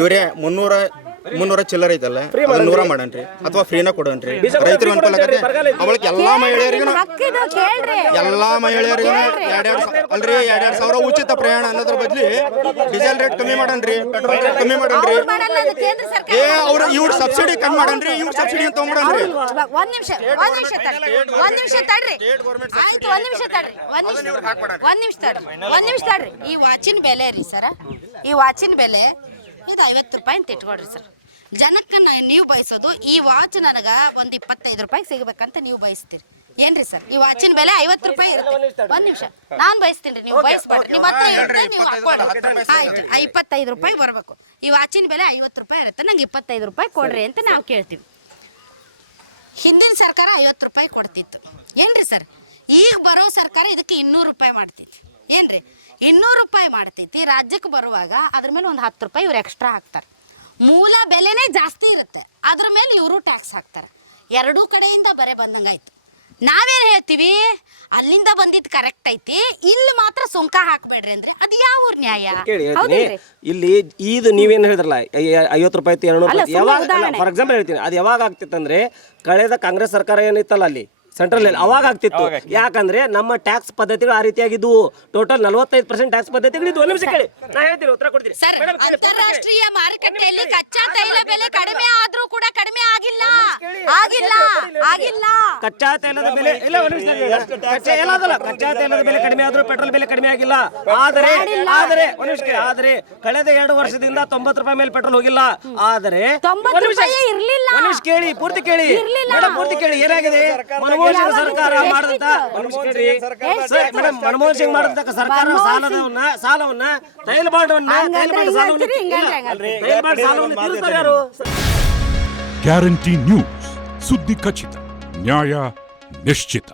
ಇವರೇ 300 ಚಿಲ್ಲರ್ ಐತಲ್ಲ 100 ಮಾಡನ್ರಿ, ಅಥವಾ ಫ್ರೀನ ಕೊಡನ್ರಿ. ರೈತರು ಅನುಕೂಲ ಆಗತ್ತೆ. ಅವಳಿಗೆ ಎಲ್ಲಾ ಮಹಿಳೆಯರಿಗೂ ಅಲ್ರಿ 2,000 ಉಚಿತ ಪ್ರಯಾಣ ಅನ್ನೋದ್ರ ಬದ್ಲಿ ಡೀಸೆಲ್ ರೇಟ್ ಕಮ್ಮಿ ಮಾಡನ್ರಿ, ಪೆಟ್ರೋಲ್ ರೇಟ್ ಕಮ್ಮಿ ಮಾಡನ್ರಿ. ಅವ್ರು ಇವ್ರ ಸಬ್ಸಿಡಿ ಕಮ್ಮಿ ಮಾಡನ್ರಿ, ಇವ್ರ ಸಬ್ಸಿಡಿ ಅಂತ ತಗೊಂಡ್ರಿ. ಒಂದ್ ನಿಮಿಷ ತಡ್ರಿ. ಈ ವಾಚಿನ ಬೆಲೆ ರೀ ಸರ, ಈ ವಾಚಿನ ಬೆಲೆ ಇದು ₹50 ಅಂತ ಇಟ್ಕೊಡ್ರಿ ಸರ್. ಜನಕ್ಕೆ ನೀವು ಬಯಸೋದು ಈ ವಾಚ್ ನನಗ ಒಂದು ₹25 ಸಿಗಬೇಕಂತ ನೀವು ಬಯಸ್ತೀರಿ ಏನ್ರಿ ಸರ್? ಈ ವಾಚಿನ ಬೆಲೆ ₹50 ಇರುತ್ತೆ. ಒಂದ್ ನಿಮಿಷ, ನಾನ್ ಬಯಸ್ತೀನಿ, ನೀವು ಬಯಸ್ಬೇಡ್ರಿ. ನಿಮ್ಮ ಹತ್ರ ಇರುತ್ತೆ, ನೀವು ಹಾಕೊಳ್ಳಿ. ಆಯ್ತು, ₹25 ಬರ್ಬೇಕು. ಈ ವಾಚಿನ ಬೆಲೆ ₹50 ಇರುತ್ತೆ, ನಂಗೆ ₹25 ಕೊಡ್ರಿ ಅಂತ ನಾವು ಕೇಳ್ತೀವಿ. ಹಿಂದಿನ ಸರ್ಕಾರ ₹50 ಕೊಡ್ತಿತ್ತು ಏನ್ರಿ ಸರ್? ಈಗ ಬರೋ ಸರ್ಕಾರ ಇದಕ್ಕೆ ₹200 ಮಾಡ್ತೈತಿ ಏನ್ರಿ? ₹200 ಮಾಡ್ತೈತಿ. ರಾಜ್ಯಕ್ಕೆ ಬರುವಾಗ ಅದ್ರ ಮೇಲೆ ಒಂದು ₹10 ಇವ್ರು ಎಕ್ಸ್ಟ್ರಾ ಹಾಕ್ತಾರೆ. ಮೂಲ ಬೆಲೆನೇ ಜಾಸ್ತಿ ಇರುತ್ತೆ, ಅದ್ರ ಮೇಲೆ ಇವರು ಟ್ಯಾಕ್ಸ್ ಹಾಕ್ತಾರೆ. ಎರಡೂ ಕಡೆಯಿಂದ ಬರೆ ಬಂದಂಗಾಯ್ತು. ನಾವೇನು ಹೇಳ್ತೀವಿ, ಅಲ್ಲಿಂದ ಬಂದಿದ್ದು ಕರೆಕ್ಟ್ ಐತಿ, ಇಲ್ಲಿ ಮಾತ್ರ ಸುಂಕ ಹಾಕ್ಬೇಡ್ರಿ ಅಂದ್ರೆ ಅದು ಯಾವ ನ್ಯಾಯ? ಇಲ್ಲಿ ಇದು ನೀವೇನು ಹೇಳಿದ್ರಲ್ಲ ₹50 200 ಯಾವಾಗ, ಫಾರ್ ಎಕ್ಸಾಂಪಲ್ ಹೇಳ್ತೀನಿ, ಅದು ಯಾವಾಗ ಆಗ್ತಿತ್ತಂದ್ರೆ ಕಳೆದ ಕಾಂಗ್ರೆಸ್ ಸರ್ಕಾರ ಏನಿತ್ತಲ್ಲ ಅಲ್ಲಿ ಸೆಂಟ್ರಲ್ ಅವಾಗ ಆಗ್ತಿತ್ತು. ಯಾಕಂದ್ರೆ ನಮ್ಮ ಟ್ಯಾಕ್ಸ್ ಪದ್ಧತಿಗಳು ಆ ರೀತಿಯಾಗಿದ್ವು. Total 45% tax ಪದ್ಧತಿಗಳಿದ್ವು. ಒಂದು ನಿಮಿಷ ಕೇಳಿ, ನಾ ಹೇಳ್ತೀನಿ, ಉತ್ತರ ಕೊಡ್ತೀನಿ. ಸರ್, ಅಂತಾರಾಷ್ಟ್ರೀಯ ಮಾರುಕಟ್ಟೆಯಲ್ಲಿ ಕಚ್ಚಾ ತೈಲ ಬೆಲೆ ಕಡಿಮೆ ಆದ್ರೂ ಕೂಡ ಕಡಿಮೆ ಆಗಿಲ್ಲ. ಕಚ್ಚಾ ತೈಲದ ಬೆಲೆ ಕಚ್ಚಾ ತೈಲದ ಬೆಲೆ ಕಡಿಮೆ ಆದ್ರೂ ಪೆಟ್ರೋಲ್ ಬೆಲೆ ಕಡಿಮೆ ಆಗಿಲ್ಲ. ಆದ್ರೆ ಕಳೆದ 2 ವರ್ಷದಿಂದ ₹90 ಮೇಲೆ ಪೆಟ್ರೋಲ್ ಹೋಗಿಲ್ಲ. ಆದರೆ ಕೇಳಿ, ಪೂರ್ತಿ ಕೇಳಿ ಮೇಡಮ್, ಪೂರ್ತಿ ಕೇಳಿ. ಏನಾಗಿದೆ? ಮನಮೋಹನ್ ಸಿಂಗ್ ಸರ್ಕಾರ ಮಾಡಿದಂತ ಮನಮೋಹನ್ ಸಿಂಗ್ ಮಾಡಿದಂತ ಸರ್ಕಾರ ಸಾಲವನ್ನ ತೈಲ ಬಾಂಡ್ ಸಾಲವನ್ನು ಯಾರು? ಗ್ಯಾರಂಟಿ ನ್ಯೂಸ್, ಸುದ್ದಿ ಖಚಿತ, ನ್ಯಾಯ ನಿಶ್ಚಿತ.